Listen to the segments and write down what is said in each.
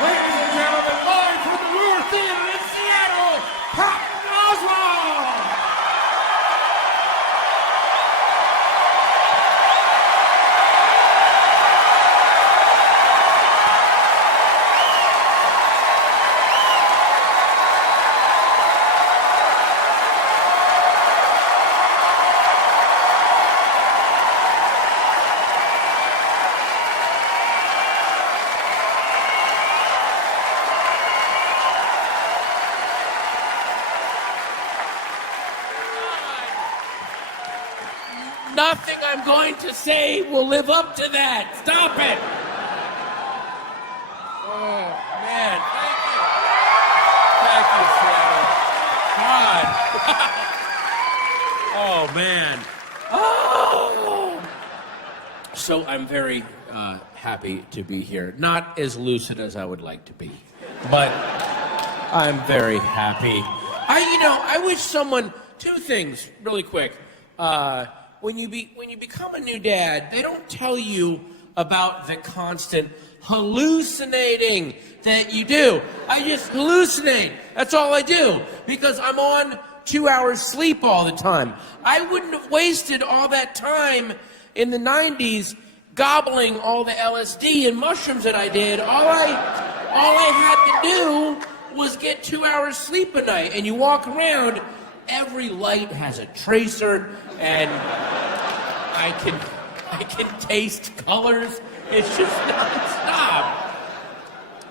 Ladies and gentlemen, live from the Lure Theater in Seattle, Patton Oswald! Nothing I'm going to say will live up to that. Stop it. Oh, man. Thank you. Thank you, Seattle. God. Oh, man. Oh. So I'm very happy to be here. Not as lucid as I would like to be, but I'm very happy. I wish someone, two things really quick. When you become a new dad, they don't tell you about the constant hallucinating that you do. I just hallucinate. That's all I do because I'm on 2 hours sleep all the time. I wouldn't have wasted all that time in the 90s gobbling all the LSD and mushrooms that I did. All I had to do was get 2 hours sleep a night, and you walk around. Every light has a tracer, and I can taste colors. It's just nonstop.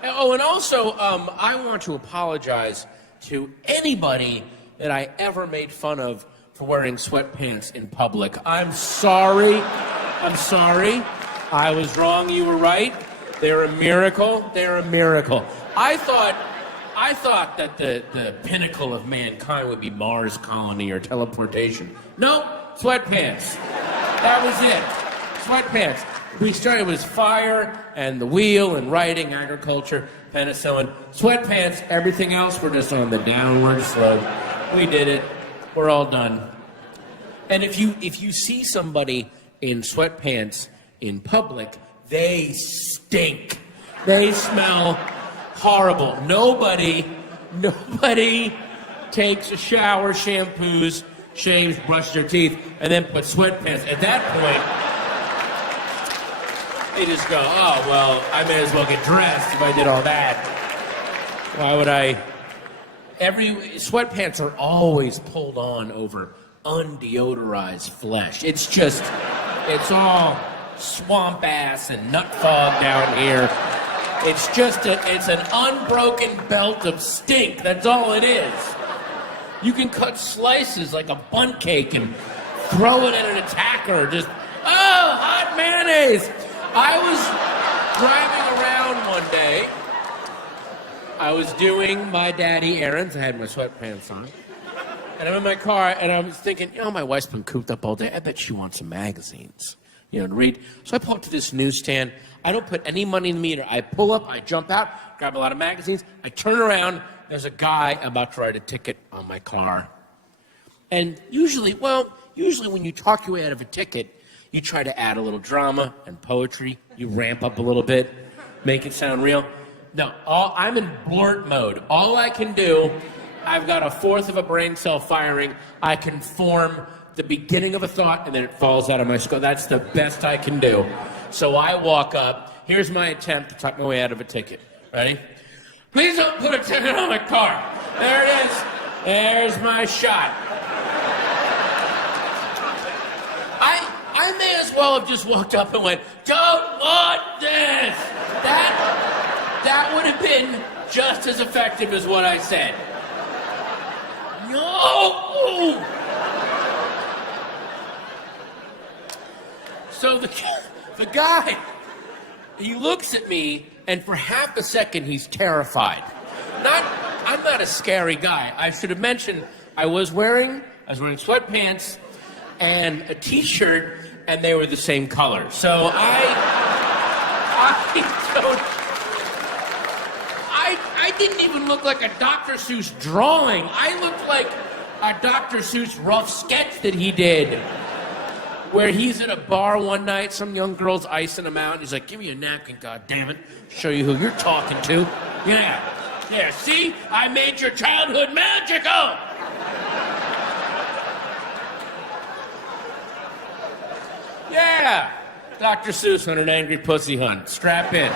Oh, and also, I want to apologize to anybody that I ever made fun of for wearing sweatpants in public. I'm sorry. I'm sorry. I was wrong. You were right. They're a miracle. They're a miracle. I thought that the pinnacle of mankind would be Mars colony or teleportation. No, sweatpants. That was it. Sweatpants. We started with fire and the wheel and writing, agriculture, penicillin. Sweatpants, everything else, we're just on the downward slope. We did it. We're all done. And if you see somebody in sweatpants in public, they stink. They smell horrible. Nobody takes a shower, shampoos, shaves, brushes their teeth, and then puts sweatpants. At that point, they just go, oh, well, I may as well get dressed if I did all that. Why would I? Sweatpants are always pulled on over undeodorized flesh. It's all swamp ass and nut fog down here. It's an unbroken belt of stink. That's all it is. You can cut slices like a bundt cake and throw it at an attacker. Just, hot mayonnaise. I was driving around one day. I was doing my daddy errands. I had my sweatpants on. And I'm in my car, and I was thinking, my wife's been cooped up all day. I bet she wants some magazines, to read. So I pull up to this newsstand. I don't put any money in the meter. I pull up, I jump out, grab a lot of magazines. I turn around. There's a guy about to write a ticket on my car. And usually when you talk your way out of a ticket, you try to add a little drama and poetry. You ramp up a little bit, make it sound real. No, I'm in blurt mode. All I can do, I've got a fourth of a brain cell firing. I can form the beginning of a thought, and then it falls out of my skull. That's the best I can do. So I walk up. Here's my attempt to talk my way out of a ticket. Ready? Please don't put a ticket on my car. There it is. There's my shot. I may as well have just walked up and went, don't want this. That would have been just as effective as what I said. No! So the guy, he looks at me, and for half a second, he's terrified. I'm not a scary guy. I should have mentioned I was wearing sweatpants and a T-shirt, and they were the same color. So I didn't even look like a Dr. Seuss drawing. I looked like a Dr. Seuss rough sketch that he did. where he's at a bar one night, some young girl's icing him out, and he's like, give me a napkin, goddammit. Show you who you're talking to. Yeah, see? I made your childhood magical! Yeah! Dr. Seuss on an angry pussy hunt. Strap in.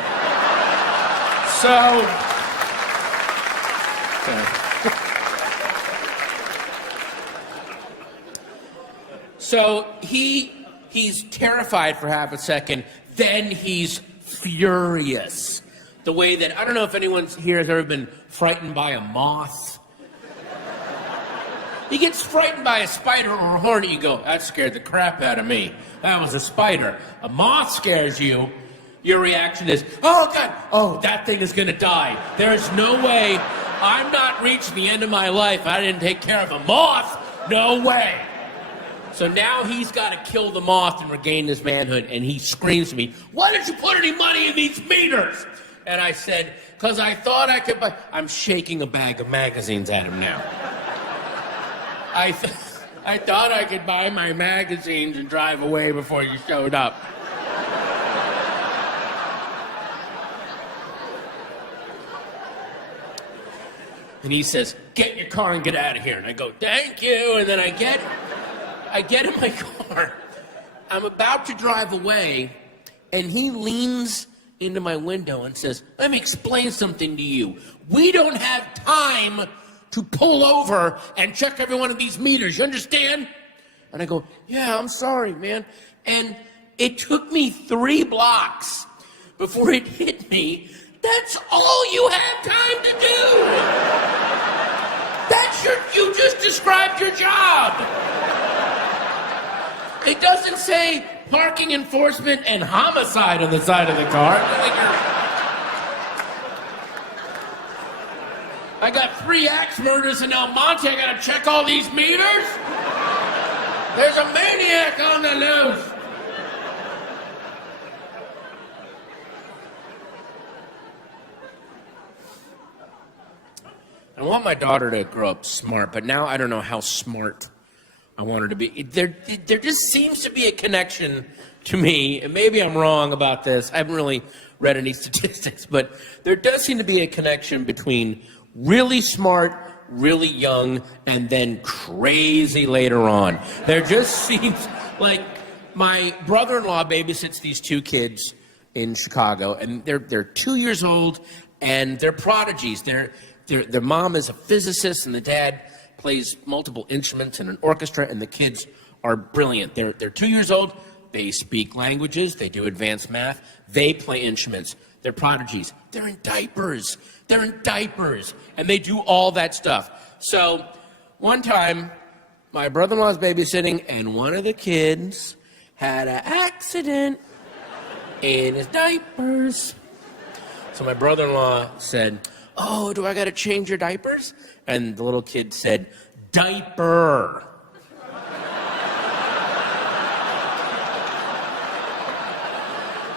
So he's terrified for half a second, then he's furious. The way that, I don't know if anyone here has ever been frightened by a moth. He gets frightened by a spider or a hornet, you go, that scared the crap out of me. That was a spider. A moth scares you, your reaction is, oh God, oh, that thing is gonna die. There's no way, I'm not reaching the end of my life. I didn't take care of a moth. No way. So now he's got to kill the moth and regain his manhood, and he screams to me, why didn't you put any money in these meters? And I said, because I thought I could buy... I'm shaking a bag of magazines at him now. I thought I could buy my magazines and drive away before you showed up. And he says, get in your car and get out of here. And I go, thank you. And then I get in my car. I'm about to drive away, and he leans into my window and says, let me explain something to you. We don't have time to pull over and check every one of these meters. You understand? And I go, yeah, I'm sorry, man. And it took me 3 blocks before it hit me. That's all you have time to do. You just described your job. It doesn't say parking enforcement and homicide on the side of the car. I got 3 axe murders in El Monte. I gotta check all these meters. There's a maniac on the loose. I want my daughter to grow up smart, but now I don't know how smart I want her to be. There just seems to be a connection to me, and maybe I'm wrong about this. I haven't really read any statistics, but there does seem to be a connection between really smart, really young, and then crazy later on. There just seems like my brother-in-law babysits these 2 kids in Chicago, and they're 2 years old, and they're prodigies. Their mom is a physicist, and the dad plays multiple instruments in an orchestra, and the kids are brilliant. They're 2 years old. They speak languages. They do advanced math. They play instruments. They're prodigies. They're in diapers. And they do all that stuff. So one time, my brother-in-law's babysitting, and one of the kids had an accident in his diapers. So my brother-in-law said, oh, do I got to change your diapers? And the little kid said, diaper.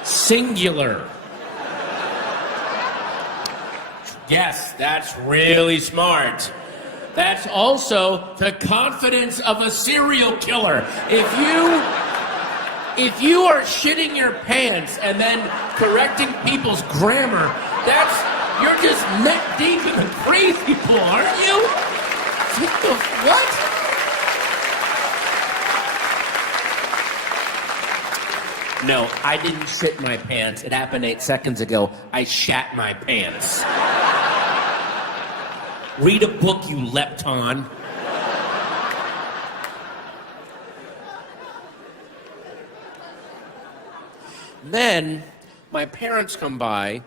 Singular. Yes, that's really smart. That's also the confidence of a serial killer. If you are shitting your pants and then correcting people's grammar, you're just neck deep in the crazy pool, aren't you? What? No, I didn't shit my pants. It happened 8 seconds ago. I shat my pants. Read a book, you lepton. Then, my parents come by,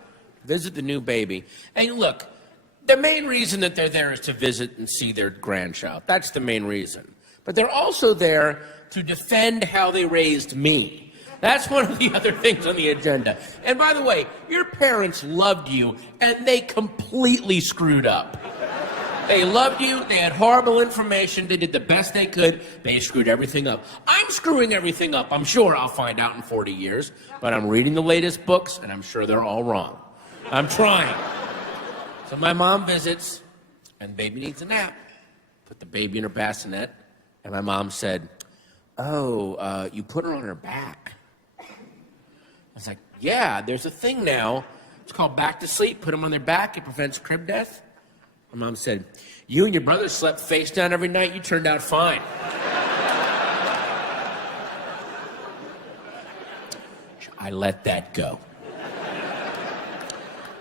visit the new baby. And look, the main reason that they're there is to visit and see their grandchild. That's the main reason. But they're also there to defend how they raised me. That's one of the other things on the agenda. And by the way, your parents loved you, and they completely screwed up. They loved you, they had horrible information, they did the best they could, they screwed everything up. I'm screwing everything up, I'm sure I'll find out in 40 years, but I'm reading the latest books, and I'm sure they're all wrong. I'm trying. So my mom visits, and baby needs a nap. Put the baby in her bassinet, and my mom said, oh, you put her on her back. I was like, yeah, there's a thing now. It's called back to sleep. Put them on their back. It prevents crib death. My mom said, you and your brother slept face down every night. You turned out fine. I let that go.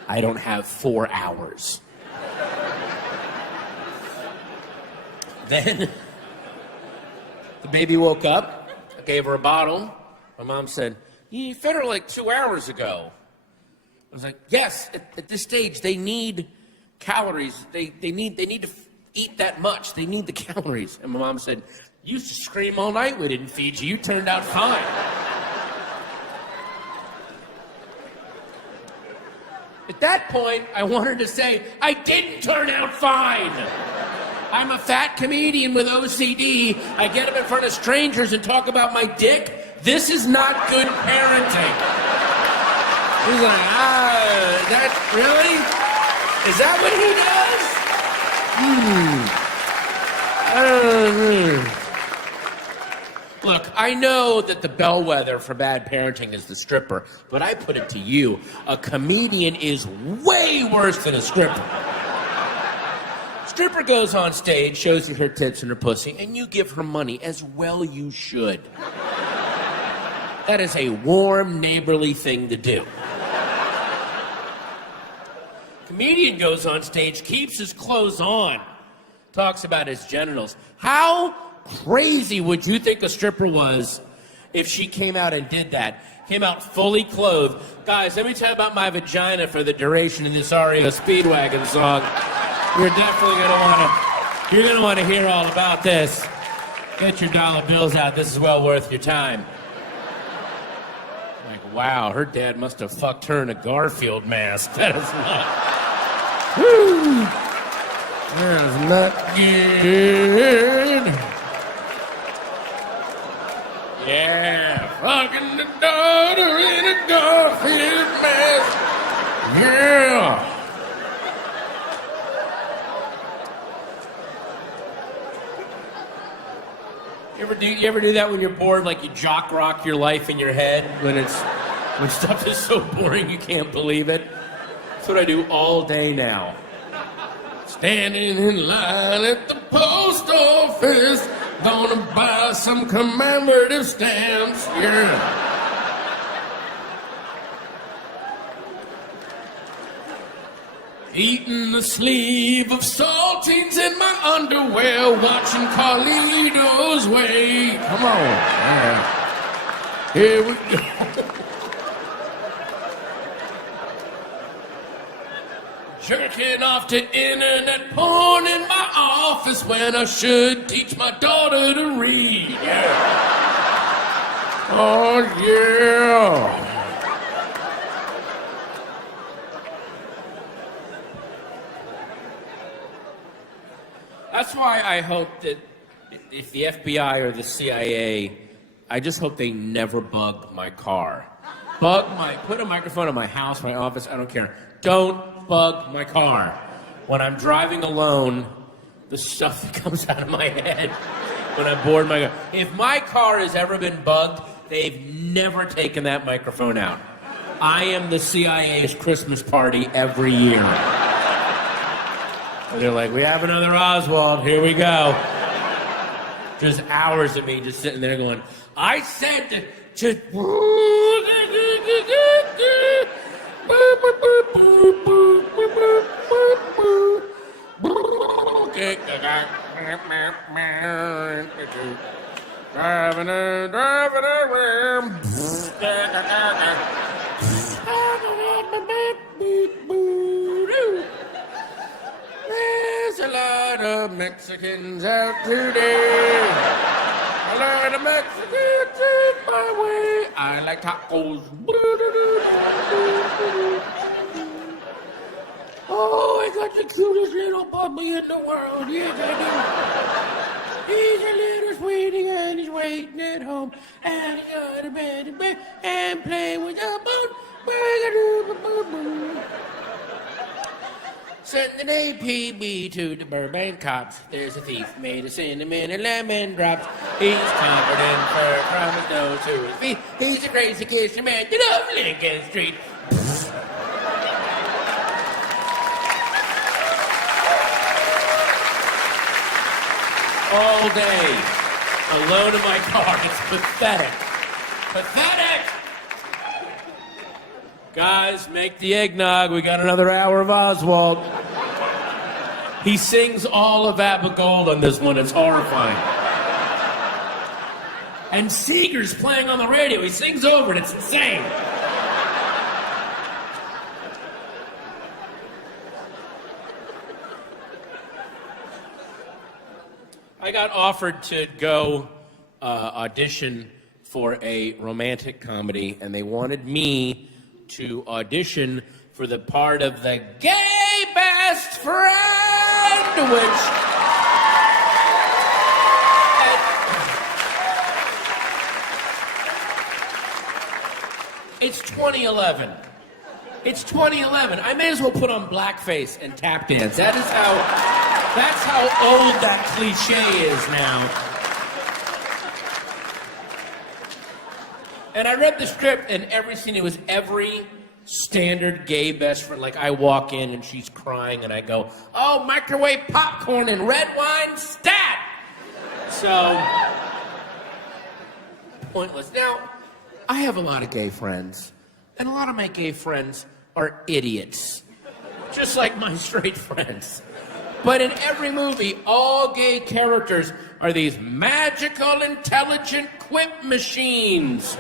I don't have 4 hours. Then the baby woke up. I gave her a bottle. My mom said, you fed her like 2 hours ago. I was like, yes, at this stage, they need calories. They need to eat that much. They need the calories. And my mom said, you used to scream all night we didn't feed you. You turned out fine. At that point, I wanted to say, I didn't turn out fine. I'm a fat comedian with OCD. I get up in front of strangers and talk about my dick. This is not good parenting. He's like, that really? Is that what he does? Look, I know that the bellwether for bad parenting is the stripper, but I put it to you, a comedian is way worse than a stripper. Stripper goes on stage, shows you her tits and her pussy, and you give her money, as well you should. That is a warm, neighborly thing to do. Comedian goes on stage, keeps his clothes on, talks about his genitals. How crazy would you think a stripper was if she came out and did that? Came out fully clothed. Guys, let me tell you about my vagina for the duration of this REO Speedwagon song. You're definitely gonna want to hear all about this. Get your dollar bills out. This is well worth your time. Like, wow, her dad must have fucked her in a Garfield mask. That is not. Woo! That is not good. Yeah, fucking the daughter in a Garfield mask. Yeah. You ever do that when you're bored, like you jock rock your life in your head when stuff is so boring you can't believe it? That's what I do all day now. Standing in line at the post office, gonna buy some commemorative stamps, yeah. Eating the sleeve of saltines in my underwear, watching Carlito's Way. Come on, yeah. Here we go. Jerking off to internet porn in my office when I should teach my daughter to read. Yeah. Oh, yeah. That's why I hope that if the FBI or the CIA, I just hope they never bug my car. Put a microphone in my house, my office, I don't care. Don't bug my car. When I'm driving alone, the stuff that comes out of my head when I'm bored, if my car has ever been bugged, they've never taken that microphone out. I am the CIA's Christmas party every year. They're like, we have another Oswald, here we go. Just hours of me just sitting there going, I said to There's a lot of Mexicans out today. A lot of Mexicans in my way. I like tacos. Oh, I got the cutest little puppy in the world. Yes, I do. He's a little sweetie and he's waiting at home. And he's got a bed and play with a bone. Send an APB to the Burbank cops. There's a thief made of cinnamon and lemon drops. He's covered in fur from his nose to his feet. He's a crazy kissing man up Lincoln Street. All day, alone in my car. It's pathetic. Pathetic! Guys, make the eggnog. We got another hour of Oswald. He sings all of Abigold on this one. It's horrifying. And Seeger's playing on the radio. He sings over it. It's insane. I got offered to go audition for a romantic comedy, and they wanted me to audition for the part of the gay best friend, which... It's 2011. It's 2011. I may as well put on blackface and tap dance. That's how old that cliche is now. And I read the script, and every scene, it was every standard gay best friend. Like, I walk in, and she's crying, and I go, oh, microwave popcorn and red wine, stat! So, pointless. Now, I have a lot of gay friends, and a lot of my gay friends are idiots, just like my straight friends. But in every movie, all gay characters are these magical, intelligent quip machines,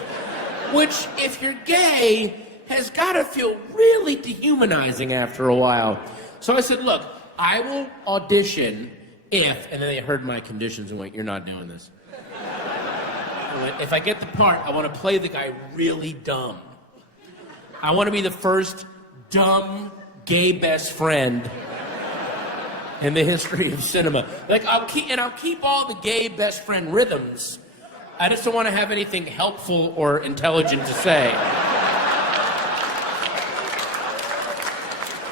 which, if you're gay, has got to feel really dehumanizing after a while. So I said, look, I will audition if, and then they heard my conditions and went, you're not doing this. I went, if I get the part, I want to play the guy really dumb. I want to be the first dumb gay best friend in the history of cinema. Like, I'll keep all the gay best friend rhythms. I just don't want to have anything helpful or intelligent to say.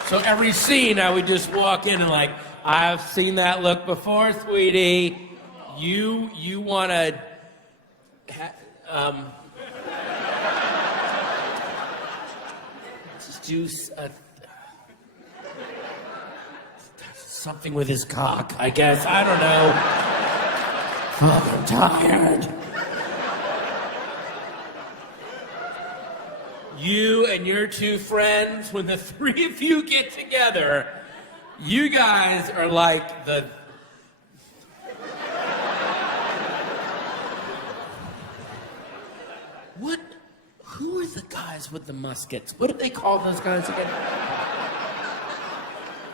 So every scene, I would just walk in and like, I've seen that look before, sweetie. You want to, just do something with his cock, I guess. I don't know. Fuck, I'm tired. You and your two friends, when the three of you get together, you guys are like the... What? Who are the guys with the muskets? What do they call those guys again?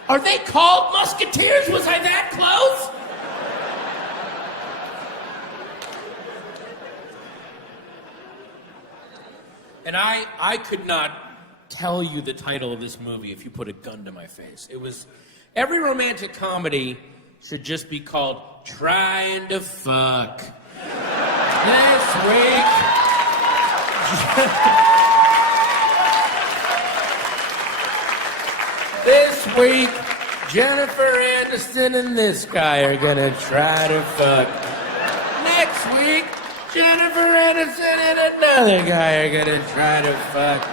Are they called musketeers? Was I that close? And I could not tell you the title of this movie if you put a gun to my face. It was, every romantic comedy should just be called Trying to Fuck. This week, Jennifer Aniston and this guy are gonna try to fuck. Next week, Jennifer Aniston and another guy are gonna try to fuck.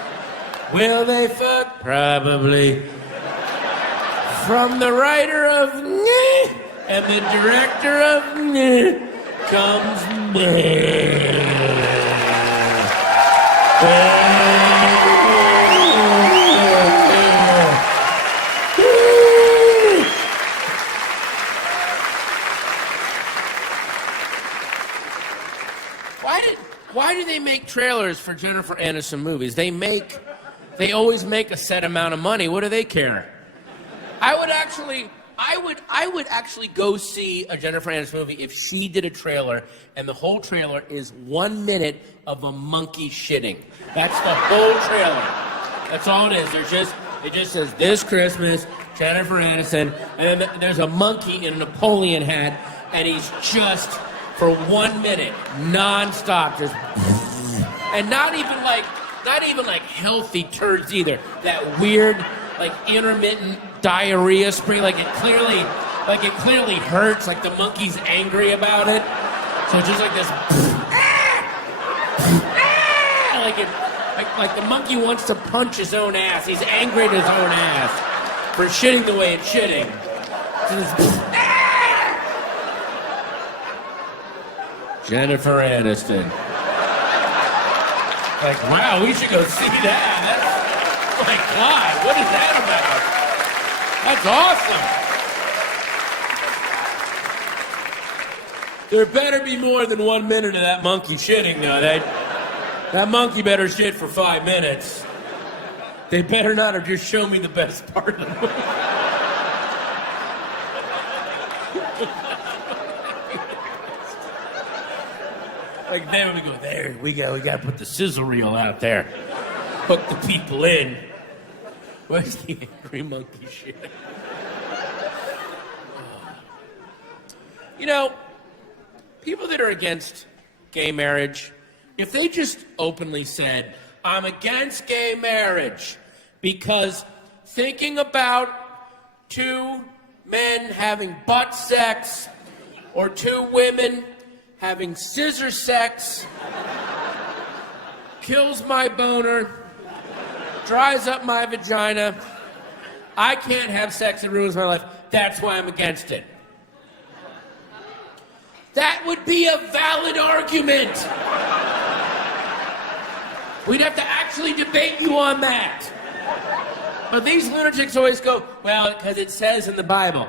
Will they fuck? Probably. From the writer of Nyeh and the director of Nyeh comes Nyeh. Why do they make trailers for Jennifer Aniston movies? They always make a set amount of money. What do they care? I would actually go see a Jennifer Aniston movie if she did a trailer and the whole trailer is 1 minute of a monkey shitting. That's the whole trailer. That's all it is. It just says this Christmas, Jennifer Aniston, and then there's a monkey in a Napoleon hat, and he's just for 1 minute, non-stop, just, and not even like healthy turds either. That weird like intermittent diarrhea spree, like it clearly hurts, like the monkey's angry about it. So just like this, like the monkey wants to punch his own ass. He's angry at his own ass for shitting the way it's shitting. Jennifer Aniston. Like, wow, we should go see that. Oh my God, what is that about? That's awesome. There better be more than 1 minute of that monkey shitting, though. That monkey better shit for 5 minutes. They better not have just shown me the best part of the movie. Like, then we go, there, we got to put the sizzle reel out there. Hook the people in. Where's the angry monkey shit? You know, people that are against gay marriage, if they just openly said, I'm against gay marriage because thinking about two men having butt sex or two women having scissor sex kills my boner, dries up my vagina, I can't have sex, it ruins my life, that's why I'm against it. That would be a valid argument. We'd have to actually debate you on that. But these lunatics always go, well, because it says in the Bible.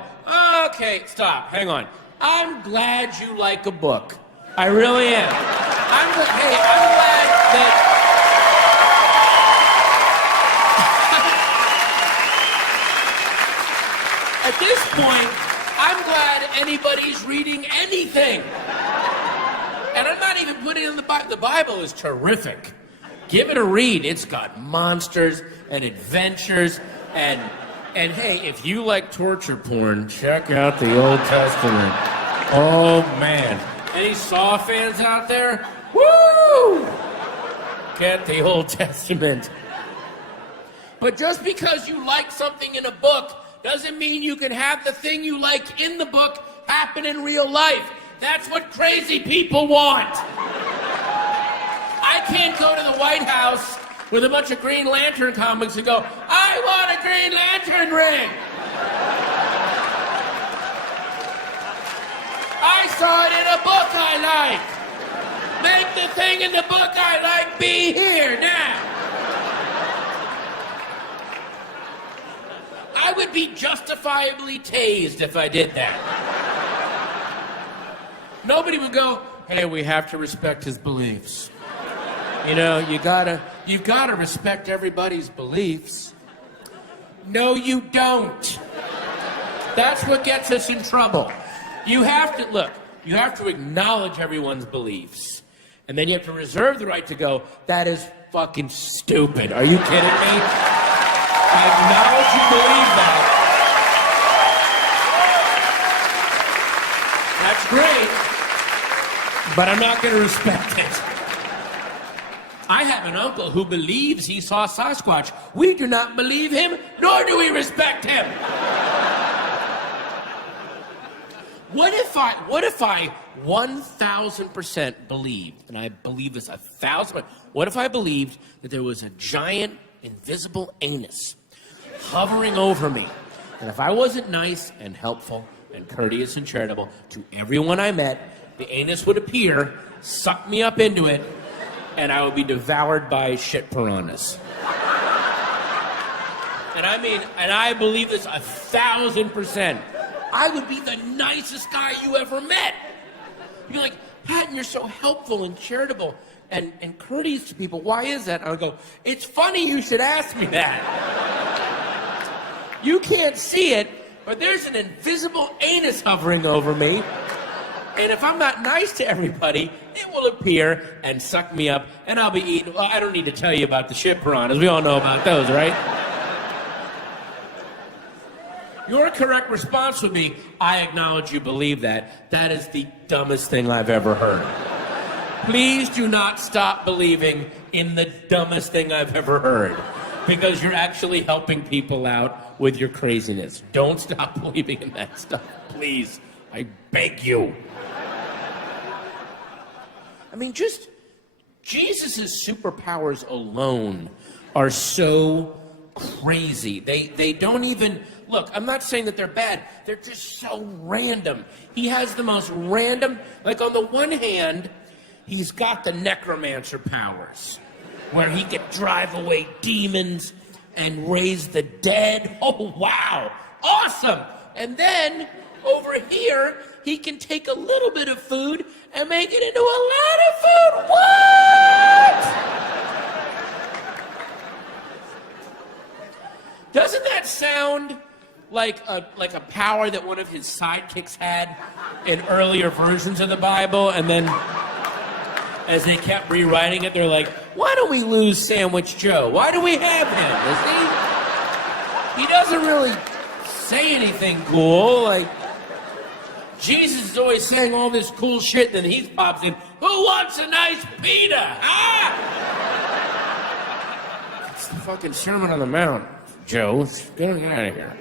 Okay, stop, hang on. I'm glad you like a book. I really am. I'm glad that... At this point, I'm glad anybody's reading anything. And I'm not even putting it in the Bible. The Bible is terrific. Give it a read. It's got monsters and adventures and hey, if you like torture porn, check out the Old Testament. Oh, man. Any Saw fans out there? Woo! Get the Old Testament. But just because you like something in a book doesn't mean you can have the thing you like in the book happen in real life. That's what crazy people want. I can't go to the White House with a bunch of Green Lantern comics and go, I want a Green Lantern ring. I saw it in a book I like. Make the thing in the book I like be here now. I would be justifiably tased if I did that. Nobody would go, hey, we have to respect his beliefs. You know, you've gotta respect everybody's beliefs. No, you don't. That's what gets us in trouble. You have to acknowledge everyone's beliefs. And then you have to reserve the right to go, that is fucking stupid. Are you kidding me? I acknowledge you believe that. That's great. But I'm not going to respect it. I have an uncle who believes he saw Sasquatch. We do not believe him, nor do we respect him. What if I 1,000% believed, and I believe this 1,000%, what if I believed that there was a giant invisible anus hovering over me, and if I wasn't nice and helpful and courteous and charitable to everyone I met, the anus would appear, suck me up into it, and I would be devoured by shit piranhas. And I believe this 1,000%. I would be the nicest guy you ever met. You'd be like, Patton, you're so helpful and charitable and courteous to people. Why is that? I would go, it's funny you should ask me that. You can't see it, but there's an invisible anus hovering over me. And if I'm not nice to everybody, it will appear and suck me up, and I'll be eaten. Well, I don't need to tell you about the shit piranhas. We all know about those, right? Your correct response would be, I acknowledge you believe that. That is the dumbest thing I've ever heard. Please do not stop believing in the dumbest thing I've ever heard. because you're actually helping people out with your craziness. Don't stop believing in that stuff, please. I beg you. I mean, just Jesus' superpowers alone are so crazy. They don't even... Look, I'm not saying that they're bad. They're just so random. He has the most random... Like, on the one hand, he's got the necromancer powers, where he can drive away demons and raise the dead. Oh, wow. Awesome. And then, over here, he can take a little bit of food and make it into a lot of food. What? Doesn't that sound like a power that one of his sidekicks had in earlier versions of the Bible, and then as they kept rewriting it, they're like, why don't we lose Sandwich Joe? Why do we have him? He doesn't really say anything cool. Like, Jesus is always saying all this cool shit, and then he pops in, who wants a nice pita? Ah! It's the fucking Sermon on the Mount, Joe. Get out of here.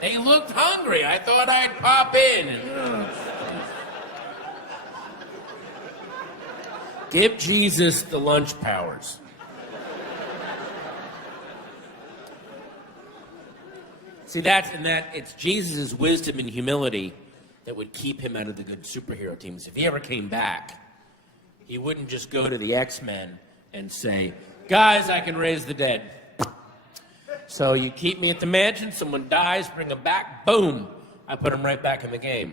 They looked hungry. I thought I'd pop in. Give Jesus the lunch powers. See, it's Jesus' wisdom and humility that would keep him out of the good superhero teams. If he ever came back, he wouldn't just go to the X-Men and say, guys, I can raise the dead. So you keep me at the mansion, someone dies, bring them back, boom, I put them right back in the game.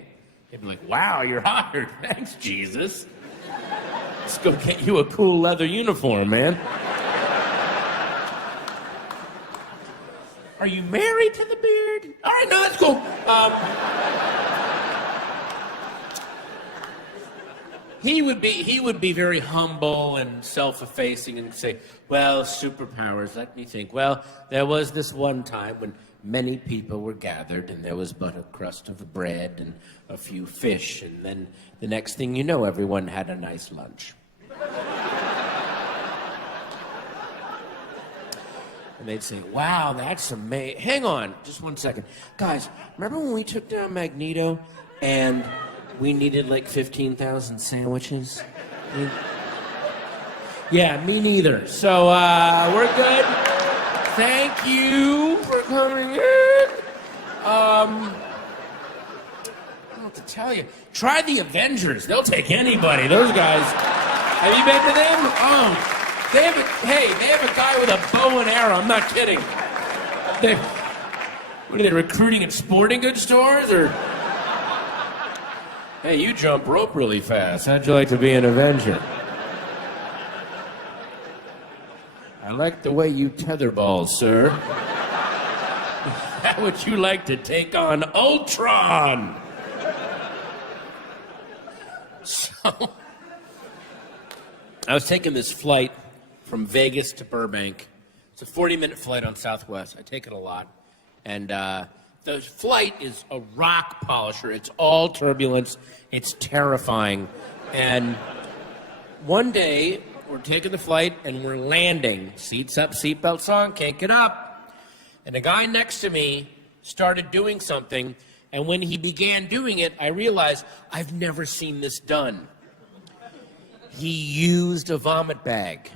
He'd be like, wow, you're hired. Thanks, Jesus. Let's go get you a cool leather uniform, man. Are you married to the beard? All right, no, that's cool. He would be very humble and self-effacing and say, well, superpowers, let me think. Well, there was this one time when many people were gathered and there was but a crust of bread and a few fish, and then the next thing you know, everyone had a nice lunch. And they'd say, wow, that's amazing. Hang on, just 1 second. Guys, remember when we took down Magneto and we needed like 15,000 sandwiches? Yeah, me neither. So, we're good. Thank you for coming in. I don't know what to tell you. Try the Avengers. They'll take anybody. Those guys. Have you been to them? Oh. They have a guy with a bow and arrow. I'm not kidding. What are they, recruiting at sporting goods stores, or? Hey, you jump rope really fast. How'd you like to be an Avenger? I like the way you tetherball, sir. How would you like to take on Ultron? So, I was taking this flight from Vegas to Burbank. It's a 40-minute flight on Southwest. I take it a lot. And the flight is a rock polisher. It's all turbulence. It's terrifying. And one day, we're taking the flight and we're landing. Seats up, seatbelts on, can't get up. And the guy next to me started doing something. And when he began doing it, I realized I've never seen this done. He used a vomit bag.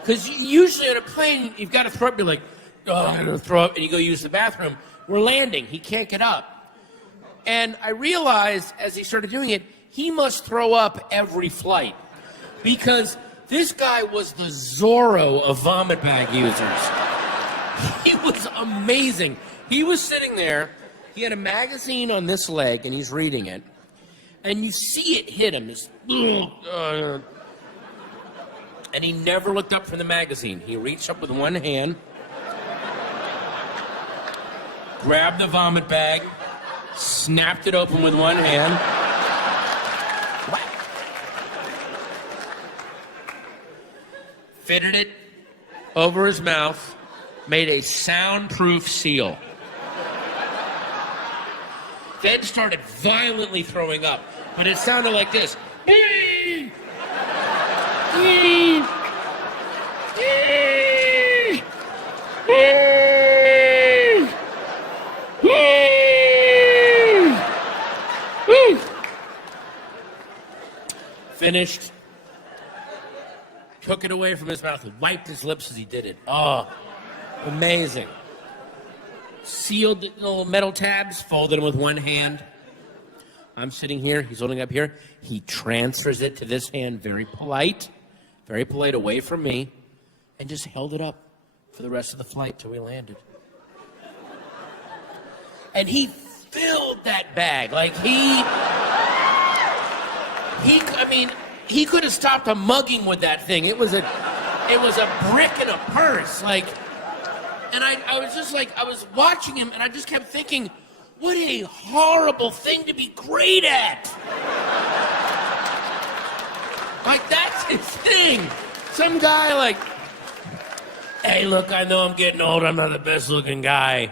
Because usually on a plane, you've got to throw up. You're like, oh, I'm going to throw up. And you go use the bathroom. We're landing. He can't get up. And I realized as he started doing it, he must throw up every flight. Because this guy was the Zorro of vomit bag users. He was amazing. He was sitting there. He had a magazine on this leg, and he's reading it. And you see it hit him. And he never looked up from the magazine. He reached up with one hand, grabbed the vomit bag, snapped it open with one hand, fitted it over his mouth, made a soundproof seal. Then started violently throwing up, but it sounded like this. finished, took it away from his mouth, wiped his lips as he did it. Oh, amazing. Sealed the little metal tabs, folded them with one hand. I'm sitting here, he's holding up here. He transfers it to this hand, very polite, away from me, and just held it up for the rest of the flight till we landed. And he filled that bag. Like he could have stopped a mugging with that thing. It was a brick in a purse. Like, and I was just like, I was watching him and I just kept thinking, what a horrible thing to be great at. Like, that's his thing. Some guy like, hey, look, I know I'm getting old. I'm not the best looking guy,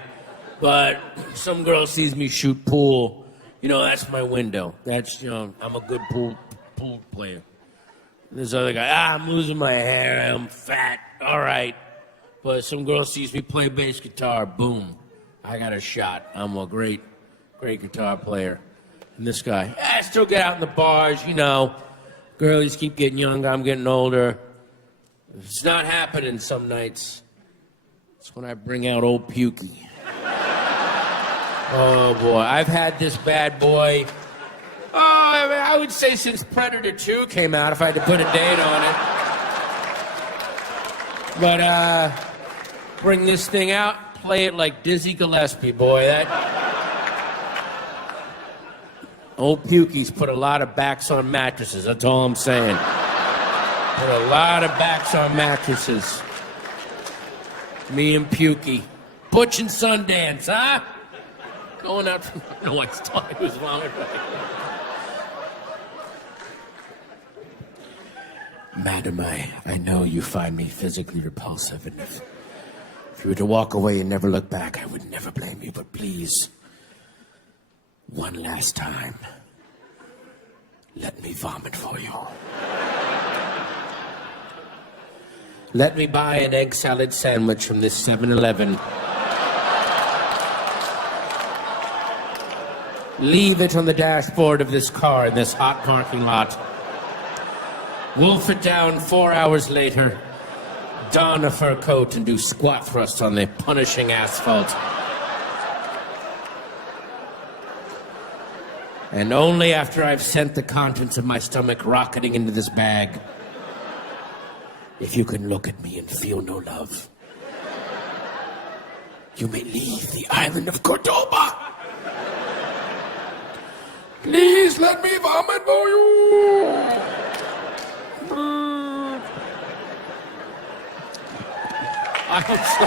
but some girl sees me shoot pool. You know, that's my window. That's, you know, I'm a good pool player. This other guy, I'm losing my hair. I'm fat. All right. But some girl sees me play bass guitar. Boom. I got a shot. I'm a great guitar player. And this guy, I still get out in the bars, you know. Girlies keep getting younger. I'm getting older. If it's not happening some nights, it's when I bring out old Pukey. Oh, boy. I've had this bad boy, I would say since Predator 2 came out, if I had to put a date on it. But, bring this thing out, play it like Dizzy Gillespie, boy. That old Pukey's put a lot of backs on mattresses. That's all I'm saying. Put a lot of backs on mattresses. Me and Pukey. Butch and Sundance, huh? Going out from... No, I thought it was wrong. Madam, I know you find me physically repulsive, and if you were to walk away and never look back, I would never blame you, but please, one last time, let me vomit for you. Let me buy an egg salad sandwich from this 7-Eleven. Leave it on the dashboard of this car in this hot parking lot. Wolf it down 4 hours later, don a fur coat and do squat thrusts on the punishing asphalt. And only after I've sent the contents of my stomach rocketing into this bag, if you can look at me and feel no love, you may leave the island of Cordoba. Please let me vomit for you. I hope so.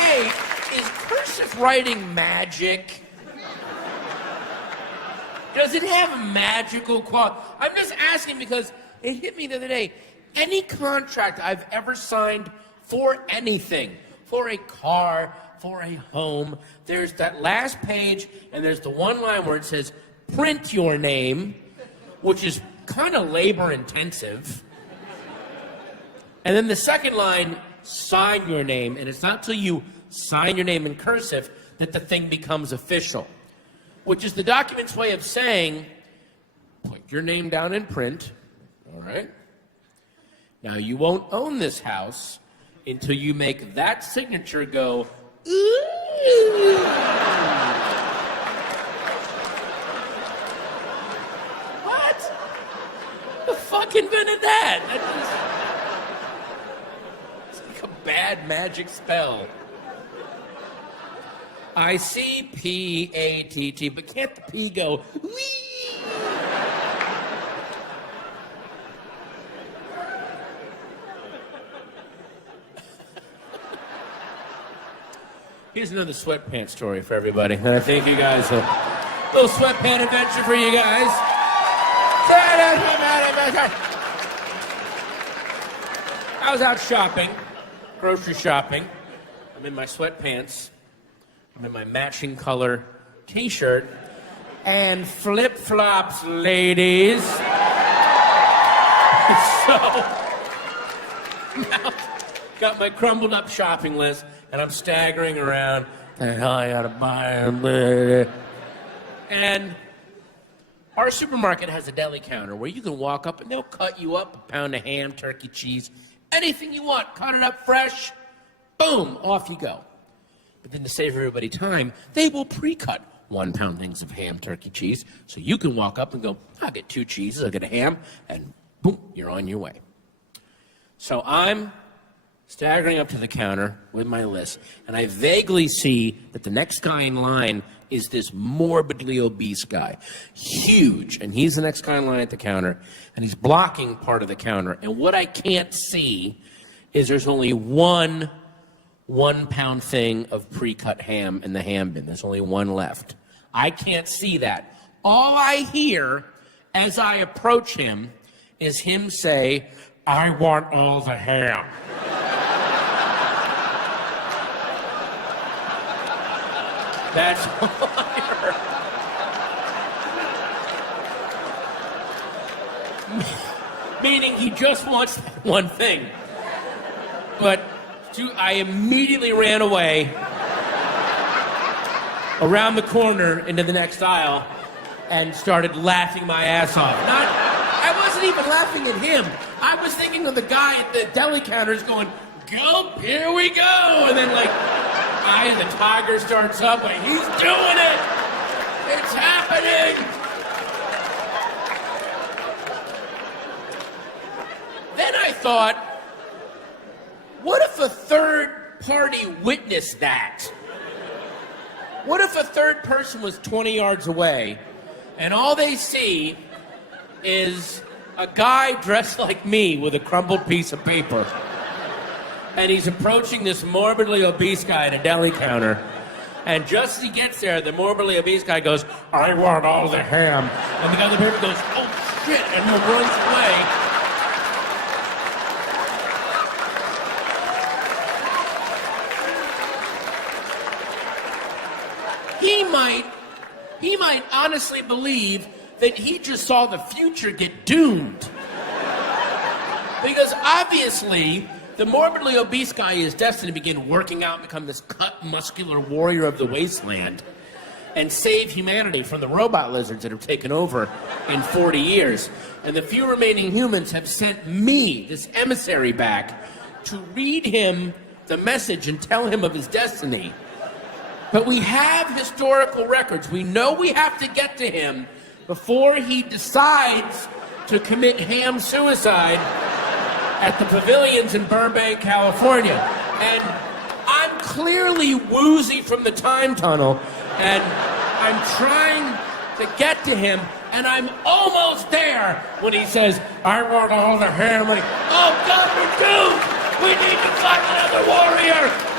Hey, is cursive writing magic? Does it have a magical quality? I'm just asking because it hit me the other day. Any contract I've ever signed for anything, for a car, for a home, there's that last page, and there's the one line where it says, print your name, which is kind of labor intensive. And then the second line, sign your name, and it's not till you sign your name in cursive that the thing becomes official, which is the document's way of saying, put your name down in print, all right? Now, you won't own this house until you make that signature go, ooh. What? Who the fuck invented that? It's like a bad magic spell. I see P-A-T-T, but can't the P go, wee? Here's another sweatpants story for everybody, and I think you guys a little sweatpant adventure for you guys. I was out shopping, grocery shopping. I'm in my sweatpants. I'm in my matching color t-shirt and flip-flops, ladies. So, now, got my crumbled up shopping list. and I'm staggering around. The hell I gotta buy. And our supermarket has a deli counter where you can walk up and they'll cut you up a pound of ham, turkey, cheese, anything you want. Cut it up fresh. Boom, off you go. But then to save everybody time, they will pre-cut 1 pound things of ham, turkey, cheese. So you can walk up and go, I'll get 2 cheeses, I'll get a ham, and boom, you're on your way. So I'm staggering up to the counter with my list, and I vaguely see that the next guy in line is this morbidly obese guy. Huge. And he's the next guy in line at the counter, and he's blocking part of the counter. And what I can't see is there's only one 1 pound thing of pre-cut ham in the ham bin. There's only one left. I can't see that. All I hear as I approach him is him say, I want all the ham. That's all I heard. Meaning he just wants that one thing. But I immediately ran away around the corner into the next aisle and started laughing my ass off. I wasn't even laughing at him. I was thinking of the guy at the deli counters going, go, here we go. And then like, Eye of the Tiger starts up, and he's doing it. It's happening. Then I thought, what if a third party witnessed that? What if a third person was 20 yards away and all they see is a guy dressed like me with a crumpled piece of paper, and he's approaching this morbidly obese guy at a deli counter, and just as he gets there, the morbidly obese guy goes, I want all the ham. And the guy with the paper goes, oh shit, and he runs away. He might honestly believe that he just saw the future get doomed. Because obviously, the morbidly obese guy is destined to begin working out and become this cut, muscular warrior of the wasteland and save humanity from the robot lizards that have taken over in 40 years. And the few remaining humans have sent me, this emissary, back to read him the message and tell him of his destiny. But we have historical records. We know we have to get to him before he decides to commit ham suicide at the pavilions in Burbank, California. And I'm clearly woozy from the time tunnel, and I'm trying to get to him, and I'm almost there when he says, I want all the ham. I'm like, oh God, we're doomed! We need to find another warrior!